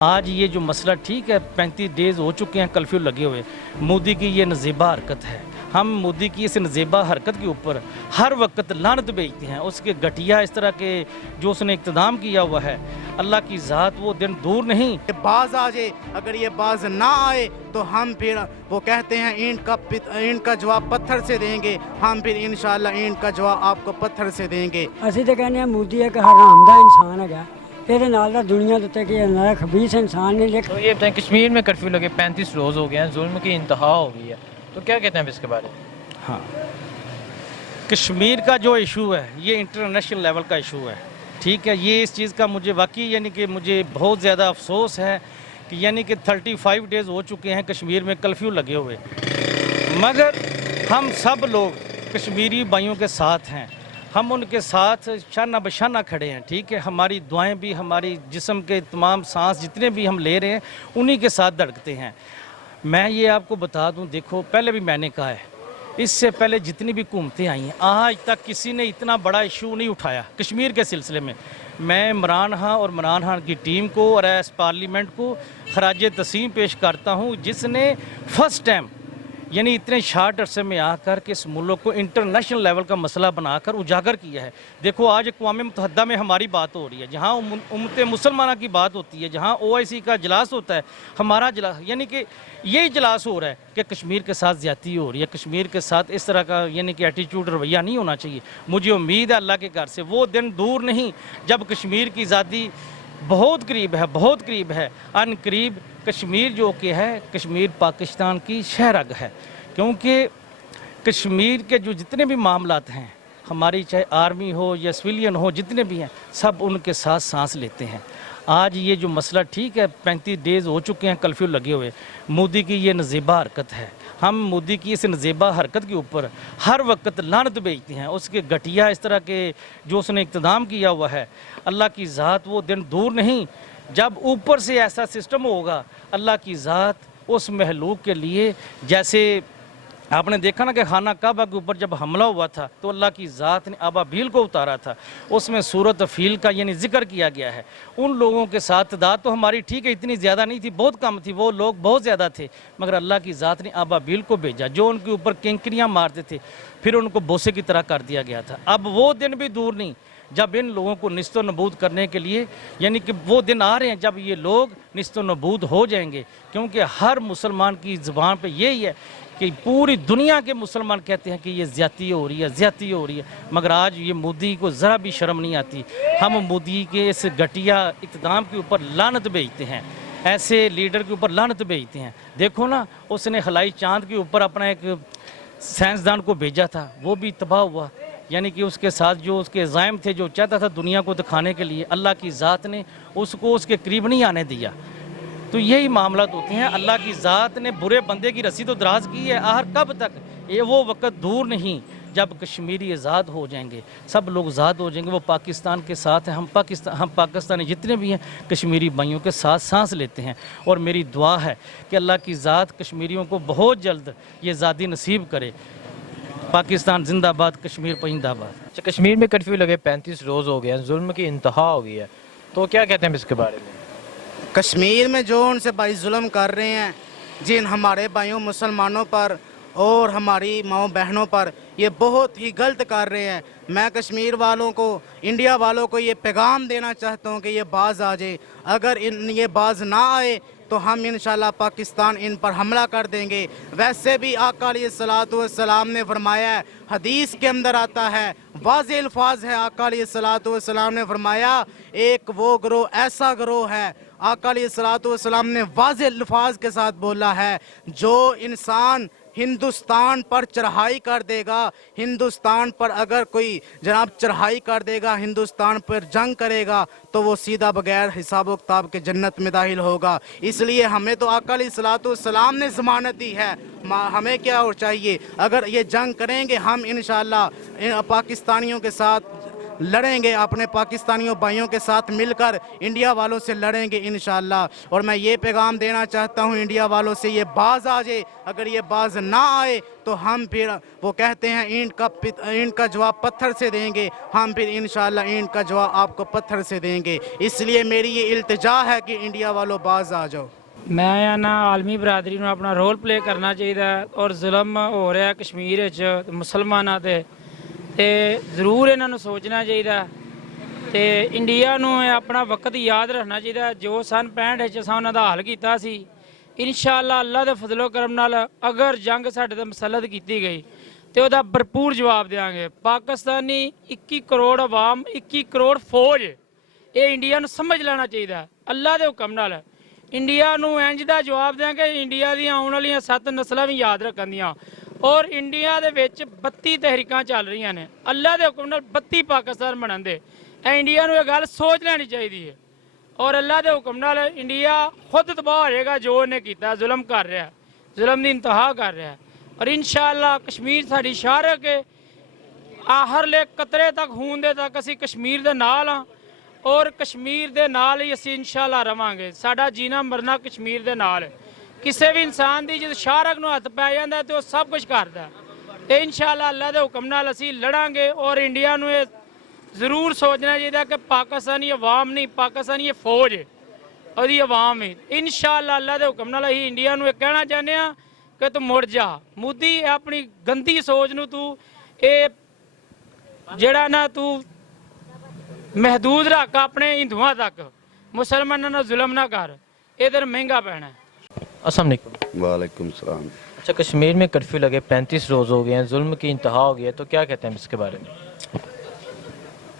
आज ये जो मसला ठीक है 35 डेज हो चुके हैं कर्फ्यू लगे हुए। मोदी की ये नज़ेबा हरकत है। हम मोदी की इस नज़ेबा हरकत के ऊपर हर वक्त लानत भेजते हैं। उसके घटिया इस तरह के जो उसने इक़्तिदाम किया हुआ है, अल्लाह की ज़ात वो दिन दूर नहीं। बाज आ जाए, अगर ये बाज ना आए तो हम फिर वो कहते हैं ईंट का जवाब पत्थर से देंगे। हम फिर इंशाअल्लाह ईंट का जवाब आपको पत्थर से देंगे। ਅਸੀਂ ਤਾਂ ਕਹਿੰਦੇ ਹਾਂ ਮੋਦੀ ਇੱਕ ਹਰਾਮ ਦਾ ਇਨਸਾਨ ਹੈਗਾ। ਇਹਦੇ ਨਾਲ ਦਾ ਦੁਨੀਆ ਦੇ ਉੱਤੇ ਕੀ ਨਾ ਖਬੀਸ इंसान नहीं लिख। तो ये बताएं, कश्मीर में कर्फ्यू लगे 35 रोज़ हो गए हैं, जुल्म की इंतहा हो गई है, तो क्या कहते हैं इसके बारे में? हाँ, कश्मीर का जो इशू है ये इंटरनेशनल लेवल का इशू है। ठीक है, ये इस चीज़ का मुझे वाकई यानी कि मुझे बहुत ज़्यादा अफसोस है कि यानी कि 35 डेज़ हो चुके हैं कश्मीर में कर्फ्यू लगे हुए, मगर हम सब लोग कश्मीरी भाइयों के साथ हैं। हम उनके साथ शाना बशाना खड़े हैं। ठीक है, हमारी दुआएं भी, हमारी जिस्म के तमाम सांस जितने भी हम ले रहे हैं उन्हीं के साथ धड़कते हैं। मैं ये आपको बता दूं, देखो पहले भी मैंने कहा है, इससे पहले जितनी भी हुकूमतें आई हैं आज तक किसी ने इतना बड़ा इशू नहीं उठाया कश्मीर के सिलसिले में। मैं इमरान खान और इमरान खान की टीम को और एस पार्लियामेंट को खराज तस्लीम पेश करता हूँ, जिसने फर्स्ट टाइम यानी इतने शार्ट अरसे में आकर के इस मुल्क को इंटरनेशनल लेवल का मसला बनाकर उजागर किया है। देखो आज अक़वाम मुत्तहिदा में हमारी बात हो रही है, जहाँ उम्मत मुसलमाना की बात होती है, जहाँ OIC का इजलास होता है, हमारा इजलास यानी कि ये इजलास हो रहा है कि कश्मीर के साथ ज़्यादती हो रही है। कश्मीर के साथ इस तरह का यानी कि एटीट्यूड रवैया नहीं होना चाहिए। मुझे उम्मीद है अल्लाह के घर से वो दिन दूर नहीं जब कश्मीर की आज़ादी बहुत करीब है, बहुत करीब है। अन करीब कश्मीर जो कि है, कश्मीर पाकिस्तान की शहरग है, क्योंकि कश्मीर के जो जितने भी मामलात हैं हमारी, चाहे आर्मी हो या सिविलियन हो, जितने भी हैं सब उनके साथ सांस लेते हैं। आज ये जो मसला ठीक है 35 डेज़ हो चुके हैं कर्फ्यू लगे हुए। मोदी की ये नज़ेबा हरकत है। हम मोदी की इस नज़ेबा हरकत के ऊपर हर वक्त लानत भेजते हैं। उसके घटिया इस तरह के जो उसने इक़्तिदाम किया हुआ है, अल्लाह की ज़ात वो दिन दूर नहीं जब ऊपर से ऐसा सिस्टम होगा। अल्लाह की ज़ात उस महलूक के लिए, जैसे आपने देखा ना कि खाना काबा के ऊपर जब हमला हुआ था तो अल्लाह की ज़ात ने अबाबील को उतारा था, उसमें सूरत फील का यानी जिक्र किया गया है। उन लोगों के साथ तादाद तो हमारी ठीक है इतनी ज़्यादा नहीं थी, बहुत कम थी, वो लोग बहुत ज़्यादा थे, मगर अल्लाह की ज़ात ने अबाबील को भेजा जो उनके ऊपर किंकरियाँ मारते थे, फिर उनको बोसे की तरह कर दिया गया था। अब वो दिन भी दूर नहीं जब इन लोगों को निस्तो नबूद करने के लिए यानी कि वो दिन आ रहे हैं जब ये लोग निस्तो नबूद हो जाएंगे, क्योंकि हर मुसलमान की ज़ुबान पे यही है कि पूरी दुनिया के मुसलमान कहते हैं कि ये ज़्यादती हो रही है, ज़्यादती हो रही है, मगर आज ये मोदी को ज़रा भी शर्म नहीं आती। हम मोदी के इस घटिया इक़्तिदाम के ऊपर लानत भेजते हैं, ऐसे लीडर के ऊपर लानत भेजते हैं। देखो ना, उसने खलाई चाँद के ऊपर अपना एक साइंसदान को भेजा था, वो भी तबाह हुआ, यानी कि उसके साथ जो उसके ज़ायम थे, जो चाहता था दुनिया को दिखाने के लिए, अल्लाह की ज़ात ने उसको उसके करीब नहीं आने दिया। तो यही मामला होते हैं। अल्लाह की ज़ात ने बुरे बंदे की रस्सी तो दराज की है, आखिर कब तक? ये वो वक्त दूर नहीं जब कश्मीरी आज़ाद हो जाएंगे, सब लोग आज़ाद हो जाएंगे, वो पाकिस्तान के साथ हैं। हम पाकिस्तानी जितने भी हैं कश्मीरी भाइयों के साथ सांस लेते हैं, और मेरी दुआ है कि अल्लाह की ज़ात कश्मीरियों को बहुत जल्द ये आज़ादी नसीब करे। पाकिस्तान जिंदाबाद, कश्मीर परिंदाबाद। अच्छा, कश्मीर में कर्फ्यू लगे 35 रोज़ हो गए हैं, जुल्म की इंतहा हो गई है, तो क्या कहते हैं इसके बारे में? कश्मीर में जो उनसे भाई जुल्म कर रहे हैं, जिन हमारे भाइयों मुसलमानों पर और हमारी माँओं बहनों पर, ये बहुत ही गलत कर रहे हैं। मैं कश्मीर वालों को, इंडिया वालों को ये पैगाम देना चाहता हूँ कि ये बाज आ जाए। अगर ये बाज ना आए तो हम इंशाल्लाह पाकिस्तान इन पर हमला कर देंगे। वैसे भी आका अलैहिस्सलातु वस्सलाम ने फरमाया है, हदीस के अंदर आता है, वाज़ेह अल्फाज है, आका अलैहिस्सलातु वस्सलाम ने फरमाया एक वो ग्रोह ऐसा ग्रोह है, आका अलैहिस्सलातु वस्सलाम ने वाज़ेह अल्फाज के साथ बोला है, जो इंसान हिंदुस्तान पर चढ़ाई कर देगा, हिंदुस्तान पर अगर कोई जनाब चढ़ाई कर देगा, हिंदुस्तान पर जंग करेगा, तो वो सीधा बगैर हिसाब व किताब के जन्नत में दाखिल होगा। इसलिए हमें तो आका अलैहिस्सलातु वस्सलाम ने ज़मानत दी है, हमें क्या और चाहिए? अगर ये जंग करेंगे हम इंशाअल्लाह पाकिस्तानियों के साथ लड़ेंगे, अपने पाकिस्तानियों भाइयों के साथ मिलकर इंडिया वालों से लड़ेंगे इंशाल्लाह। और मैं ये पैगाम देना चाहता हूँ इंडिया वालों से, ये बाज आ जाए। अगर ये बाज ना आए तो हम फिर, वो कहते हैं ईंट का जवाब पत्थर से देंगे, हम फिर इंशाल्लाह ईंट का जवाब आपको पत्थर से देंगे। इसलिए मेरी ये इल्तिजा है कि इंडिया वालों बाज आ जाओ। ਮੈਂ ਆ ਨਾ ਆਲਮੀ ਬਰਾਦਰੀ ਨੂੰ ਆਪਣਾ ਰੋਲ ਪਲੇ ਕਰਨਾ ਚਾਹੀਦਾ ਔਰ ਜ਼ੁਲਮ ਹੋ ਰਿਹਾ ਕਸ਼ਮੀਰ ਵਿੱਚ ਮੁਸਲਮਾਨਾਂ ਤੇ ਜ਼ਰੂਰ ਇਹਨਾਂ ਨੂੰ ਸੋਚਣਾ ਚਾਹੀਦਾ ਤੇ ਇੰਡੀਆ ਨੂੰ ਆਪਣਾ ਵਕਤ ਯਾਦ ਰੱਖਣਾ ਚਾਹੀਦਾ ਜੋ ਸਨ 65 ਵਿੱਚ ਅਸਾਂ ਉਹਨਾਂ ਦਾ ਹੱਲ ਕੀਤਾ ਸੀ। ਇਨਸ਼ਾਅੱਲਾ ਅੱਲਾ ਦੇ ਫਜ਼ਲੋ ਕਰਮ ਨਾਲ ਅਗਰ ਜੰਗ ਸਾਡੇ ਤੇ ਮੁਸੱਲਤ ਕੀਤੀ ਗਈ ਤੇ ਉਹਦਾ ਭਰਪੂਰ ਜਵਾਬ ਦੇਵਾਂਗੇ। ਪਾਕਿਸਤਾਨੀ 21 ਕਰੋੜ ਆਵਾਮ, 21 ਕਰੋੜ ਫੌਜ, ਇਹ ਇੰਡੀਆ ਨੂੰ ਸਮਝ ਲੈਣਾ ਚਾਹੀਦਾ ਅੱਲਾ ਦੇ ਹੁਕਮ ਨਾਲ। ਇੰਡੀਆ ਨੂੰ ਇੰਜ ਦਾ ਜਵਾਬ ਦਿਆਂਗੇ ਇੰਡੀਆ ਦੀਆਂ ਆਉਣ ਵਾਲੀਆਂ 7 ਨਸਲਾਂ ਵੀ ਯਾਦ ਰੱਖਣ ਦੀਆਂ। ਔਰ ਇੰਡੀਆ ਦੇ ਵਿੱਚ 32 ਤਹਿਰੀਕਾਂ ਚੱਲ ਰਹੀਆਂ ਨੇ ਅੱਲਾ ਦੇ ਹੁਕਮ ਨਾਲ 32 ਪਾਕਿਸਤਾਨ ਬਣਨ ਦੇ। ਇਹ ਇੰਡੀਆ ਨੂੰ ਇਹ ਗੱਲ ਸੋਚ ਲੈਣੀ ਚਾਹੀਦੀ ਹੈ ਔਰ ਅੱਲਾ ਦੇ ਹੁਕਮ ਨਾਲ ਇੰਡੀਆ ਖੁਦ ਤਬਾਹ ਹੋ ਜਾਏਗਾ ਜੋ ਇਹਨੇ ਕੀਤਾ, ਜ਼ੁਲਮ ਕਰ ਰਿਹਾ, ਜ਼ੁਲਮ ਦੀ ਇੰਤਹਾ ਕਰ ਰਿਹਾ। ਔਰ ਇਨਸ਼ਾਅੱਲਾ ਕਸ਼ਮੀਰ ਸਾਡੀ ਸ਼ਾਰਕ ਹੈ, ਆਖਰਲੇ ਕਤਰੇ ਤੱਕ ਖੂਨ ਦੇ ਤੱਕ ਅਸੀਂ ਕਸ਼ਮੀਰ ਦੇ ਨਾਲ ਹਾਂ ਔਰ ਕਸ਼ਮੀਰ ਦੇ ਨਾਲ ਹੀ ਅਸੀਂ ਇਨਸ਼ਾਅੱਲਾ ਰਵਾਂਗੇ। ਸਾਡਾ ਜੀਣਾ ਮਰਨਾ ਕਸ਼ਮੀਰ ਦੇ ਨਾਲ। ਕਿਸੇ ਵੀ ਇਨਸਾਨ ਦੀ ਜਦ ਸ਼ਾਰਕ ਨੂੰ ਹੱਥ ਪੈ ਜਾਂਦਾ ਤੇ ਉਹ ਸਭ ਕੁਝ ਕਰਦਾ ਤੇ ਇਨਸ਼ਾਅੱਲਾ ਅੱਲਾ ਦੇ ਹੁਕਮ ਨਾਲ ਅਸੀਂ ਲੜਾਂਗੇ। ਔਰ ਇੰਡੀਆ ਨੂੰ ਇਹ ਜ਼ਰੂਰ ਸੋਚਣਾ ਚਾਹੀਦਾ ਕਿ ਪਾਕਿਸਤਾਨੀ ਆਵਾਮ ਨਹੀਂ, ਪਾਕਿਸਤਾਨੀ ਫੌਜ ਉਹਦੀ ਆਵਾਮ ਹੈ। ਇਨਸ਼ਾਅੱਲਾ ਅੱਲਾ ਦੇ ਹੁਕਮ ਨਾਲ ਅਸੀਂ ਇੰਡੀਆ ਨੂੰ ਇਹ ਕਹਿਣਾ ਚਾਹੁੰਦੇ ਹਾਂ ਕਿ ਤੂੰ ਮੁੜ ਜਾ ਮੋਦੀ, ਆਪਣੀ ਗੰਦੀ ਸੋਚ ਨੂੰ ਤੂੰ ਇਹ ਜਿਹੜਾ ਨਾ ਤੂੰ महदूद रख अपने हिंदुओं तक, मुसलमानों ਨਾਲ जुल्म ना कर, इधर महंगा पैना है। अस्सलाम वालेकुम। वालेकुम सलाम। अच्छा, कश्मीर में कर्फ्यू लगे 35 रोज़ हो गए हैं, जुल्म की इंतहा हो गई है, तो क्या कहते हैं इसके बारे में?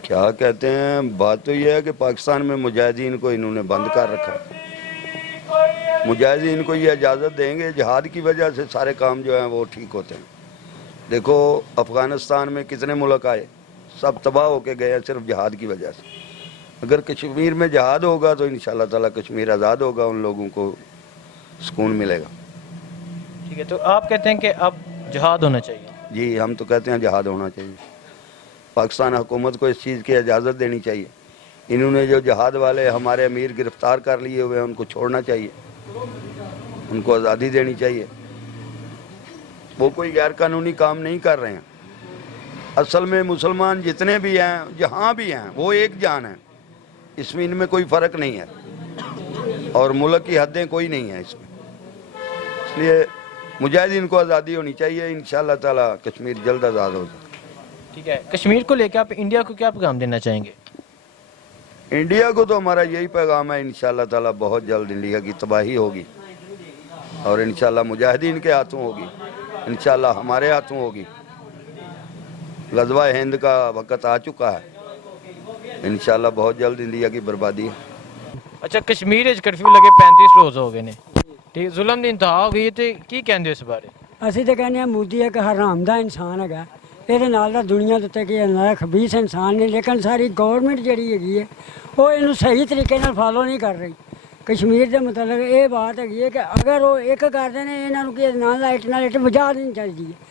क्या कहते हैं, बात तो यह है कि पाकिस्तान में मुजाहिदीन को इन्होंने बंद कर रखा। मुजाहिदीन को ये इजाज़त देंगे, जिहाद की वजह से सारे काम जो हैं वो ठीक होते हैं। देखो अफ़गानिस्तान में कितने मुल्क आए, सब तबाह होके गए हैं सिर्फ जिहाद की वजह से। अगर कश्मीर में जिहाद होगा तो इंशाअल्लाह ताला कश्मीर आज़ाद होगा, उन लोगों को सुकून मिलेगा। ठीक है, तो आप कहते हैं कि अब जिहाद होना चाहिए? जी, हम तो कहते हैं जिहाद होना चाहिए। पाकिस्तान हुकूमत को इस चीज़ की इजाज़त देनी चाहिए। इन्होंने जो जिहाद वाले हमारे अमीर गिरफ़्तार कर लिए हुए हैं उनको छोड़ना चाहिए, उनको आज़ादी देनी चाहिए। वो कोई गैर कानूनी काम नहीं कर रहे हैं। असल में मुसलमान जितने भी हैं, जहाँ भी हैं, वो एक जान है, इसमें इनमें कोई फ़र्क नहीं है और मुल्क की हदें कोई नहीं है इसमें। इसलिए मुजाहिदीन को आज़ादी होनी चाहिए। इंशाअल्लाह ताला कश्मीर जल्द आज़ाद हो जाए। ठीक है, कश्मीर को लेकर आप इंडिया को क्या पैगाम देना चाहेंगे? इंडिया को तो हमारा यही पैगाम है, इंशाअल्लाह ताला बहुत जल्द इंडिया की तबाही होगी और इंशाअल्लाह मुजाहिदीन के हाथों होगी, इंशाअल्लाह हमारे हाथों होगी। गज़वा हिंद का वक़्त आ चुका है, इंशाअल्लाह बहुत जल्द इंडिया की बर्बादी है। अच्छा, कश्मीर ਵਿੱਚ कर्फ्यू लगे 35 रोज़ हो गए ने, ठीक, ਜ਼ੁਲਮ ਦੀ ਇੰਤਹਾ ਹੋ ਗਈ ਤੇ ਕੀ ਕਹਿੰਦੇ ਹੋ ਇਸ ਬਾਰੇ? ਅਸੀਂ ਤਾਂ ਕਹਿੰਦੇ ਹਾਂ ਮੋਦੀ ਇੱਕ ਹਰਾਮ ਦਾ ਇਨਸਾਨ ਹੈਗਾ, ਇਹਦੇ ਨਾਲ ਦਾ ਦੁਨੀਆ ਦੇ ਉੱਤੇ ਕੀ ਹੈ ਖਬੀਸ ਇਨਸਾਨ ਨੇ। ਲੇਕਿਨ ਸਾਰੀ ਗੌਰਮੈਂਟ ਜਿਹੜੀ ਹੈਗੀ ਹੈ ਉਹ ਇਹਨੂੰ ਸਹੀ ਤਰੀਕੇ ਨਾਲ ਫਾਲੋ ਨਹੀਂ ਕਰ ਰਹੀ। ਕਸ਼ਮੀਰ ਦੇ ਮੁਤਲਕ ਇਹ ਬਾਤ ਹੈਗੀ ਹੈ ਕਿ ਅਗਰ ਉਹ ਇੱਕ ਕਰਦੇ ਨੇ ਇਹਨਾਂ ਨੂੰ ਕੀ ਨਾਲ ਦਾ ਇੱਟ ਵਜਾ ਦੇਣੀ ਚਾਹੀਦੀ ਹੈ।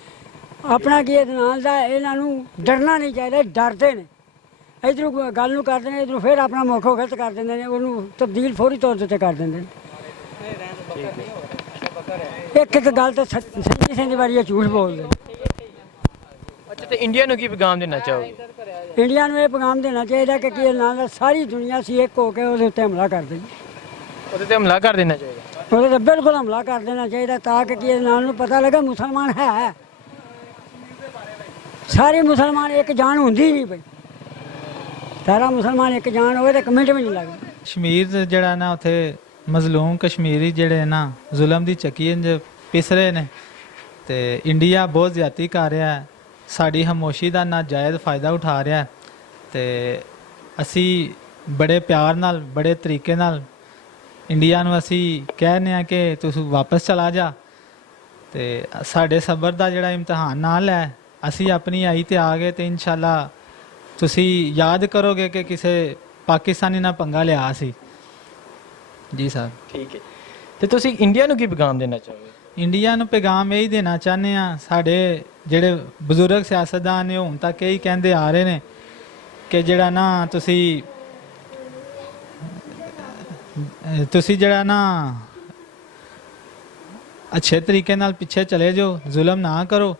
ਆਪਣਾ ਕੀ ਨਾਲ ਦਾ ਇਹਨਾਂ ਨੂੰ ਡਰਨਾ ਨਹੀਂ ਚਾਹੀਦਾ, ਡਰਦੇ ਨੇ ਇੱਧਰੋਂ ਗੱਲ ਨੂੰ ਕਰਦੇ ਨੇ, ਇੱਧਰੋਂ ਫਿਰ ਆਪਣਾ ਮੌਕਾ ਗਲਤ ਕਰ ਦਿੰਦੇ ਨੇ, ਉਹਨੂੰ ਤਬਦੀਲ ਫੌਰੀ ਤੌਰ 'ਤੇ ਕਰ ਦਿੰਦੇ ਨੇ। ਇੱਕ ਗੱਲ ਤਾਂ ਸੱਚੀ ਸਹੀ ਵਾਰੀ ਝੂਠ ਬੋਲਦੇ ਨੇ। ਅੱਛਾ, ਤੇ ਇੰਡੀਆ ਨੂੰ ਕੀ ਪੈਗਾਮ ਦੇਣਾ ਚਾਹੋਗੇ? ਇੰਡੀਆ ਨੂੰ ਇਹ ਪੈਗਾਮ ਦੇਣਾ ਚਾਹੀਦਾ ਕਿ ਕੀ ਨਾਲ ਸਾਰੀ ਦੁਨੀਆ ਸੀ ਇੱਕ ਹੋ ਕੇ ਉਹਦੇ ਉੱਤੇ ਹਮਲਾ ਕਰ ਦੇਈ, ਉਹਦੇ ਤੇ ਹਮਲਾ ਕਰ ਦੇਣਾ ਚਾਹੀਦਾ, ਉਹਦੇ ਤੇ ਬਿਲਕੁਲ ਹਮਲਾ ਕਰ ਦੇਣਾ ਚਾਹੀਦਾ ਤਾਂ ਕਿ ਕੀ ਨਾਲ ਨੂੰ ਪਤਾ ਲੱਗੇ ਮੁਸਲਮਾਨ ਹੈ। ਸਾਰੇ ਮੁਸਲਮਾਨ ਇੱਕ ਜਾਨ ਹੁੰਦੀ ਨਹੀਂ ਪਈ, ਸਾਰਾ ਮੁਸਲਮਾਨ ਇੱਕ ਜਾਨ ਹੋਵੇ ਤਾਂ ਕਮੈਂਟ ਵੀ ਨਹੀਂ ਲੱਗਦਾ। ਕਸ਼ਮੀਰ ਜਿਹੜਾ ਨਾ ਉੱਥੇ ਮਜ਼ਲੂਮ ਕਸ਼ਮੀਰੀ ਜਿਹੜੇ ਨਾ ਜ਼ੁਲਮ ਦੀ ਚੱਕੀ ਪਿਸ ਰਹੇ ਨੇ ਤੇ ਇੰਡੀਆ ਬਹੁਤ ਜ਼ਿਆਦਤੀ ਕਰ ਰਿਹਾ ਹੈ, ਸਾਡੀ ਖਾਮੋਸ਼ੀ ਦਾ ਨਾਜਾਇਜ਼ ਫਾਇਦਾ ਉਠਾ ਰਿਹਾ ਤੇ ਅਸੀਂ ਬੜੇ ਪਿਆਰ ਨਾਲ ਬੜੇ ਤਰੀਕੇ ਨਾਲ ਇੰਡੀਆ ਨੂੰ ਅਸੀਂ ਕਹਿੰਦੇ ਹਾਂ ਕਿ ਤੁਸੀਂ ਵਾਪਸ ਚਲਾ ਜਾ ਤੇ ਸਾਡੇ ਸਬਰ ਦਾ ਜਿਹੜਾ ਇਮਤਿਹਾਨ ਨਾ ਲੈ, ਅਸੀਂ ਆਪਣੀ ਆਈ ਤੇ ਆ ਗਏ ਤੇ ਇਨਸ਼ਾਅੱਲਾ ਤੁਸੀਂ ਯਾਦ ਕਰੋਗੇ ਕਿ ਕਿਸੇ ਪਾਕਿਸਤਾਨੀ ਨਾਲ ਪੰਗਾ ਲਿਆ ਸੀ। ਜੀ ਸਾਹਿਬ। ਠੀਕ ਹੈ, ਤੇ ਤੁਸੀਂ ਇੰਡੀਆ ਨੂੰ ਕੀ ਪੈਗਾਮ ਦੇਣਾ ਚਾਹੋਗੇ? ਇੰਡੀਆ ਨੂੰ ਪੈਗਾਮ ਇਹ ਹੀ ਦੇਣਾ ਚਾਹੁੰਦੇ ਹਾਂ, ਸਾਡੇ ਜਿਹੜੇ ਬਜ਼ੁਰਗ ਸਿਆਸਤਦਾਨ ਨੇ ਹੁਣ ਤੱਕ ਇਹੀ ਕਹਿੰਦੇ ਆ ਰਹੇ ਨੇ ਕਿ ਜਿਹੜਾ ਨਾ ਤੁਸੀਂ ਜਿਹੜਾ ਨਾ ਅੱਛੇ ਤਰੀਕੇ ਨਾਲ ਪਿੱਛੇ ਚਲੇ ਜਾਓ, ਜ਼ੁਲਮ ਨਾ ਕਰੋ।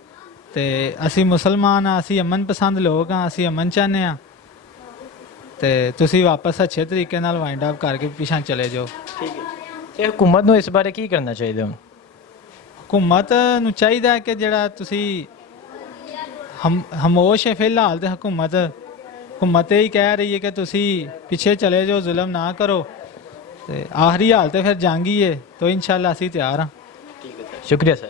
ਤੇ ਅਸੀਂ ਮੁਸਲਮਾਨ ਆ, ਅਸੀਂ ਅਮਨ ਪਸੰਦ ਲੋਕ ਆ, ਅਸੀਂ ਅਮਨ ਚਾਹੁੰਦੇ ਆ, ਤੇ ਤੁਸੀਂ ਵਾਪਸ ਅੱਛੇ ਤਰੀਕੇ ਨਾਲ ਵਾਈਂਡ ਅਪ ਕਰਕੇ ਪਿੱਛੇ ਚਲੇ ਜਾਓ। ਠੀਕ ਹੈ। ਤੇ ਹੁਕੂਮਤ ਨੂੰ ਇਸ ਬਾਰੇ ਕੀ ਕਰਨਾ ਚਾਹੀਦਾ ਹੁਣ? ਹਕੂਮਤ ਨੂੰ ਚਾਹੀਦਾ ਹੈ ਕਿ ਜਿਹੜਾ ਤੁਸੀਂ ਹਮੋਸ਼ ਹੈ ਫਿਲਹਾਲ, ਤੇ ਹਕੂਮਤ ਇਹ ਹੀ ਕਹਿ ਰਹੀ ਹੈ ਕਿ ਤੁਸੀਂ ਪਿੱਛੇ ਚਲੇ ਜਾਓ, ਜ਼ੁਲਮ ਨਾ ਕਰੋ। ਤੇ ਆਖਰੀ ਹਾਲ ਤੇ ਫਿਰ ਜੰਗ ਹੀ ਹੈ, ਤਾਂ ਇਨਸ਼ਾਅੱਲਾ ਅਸੀਂ ਤਿਆਰ ਹਾਂ। ਸ਼ੁਕਰੀਆ ਸਰ।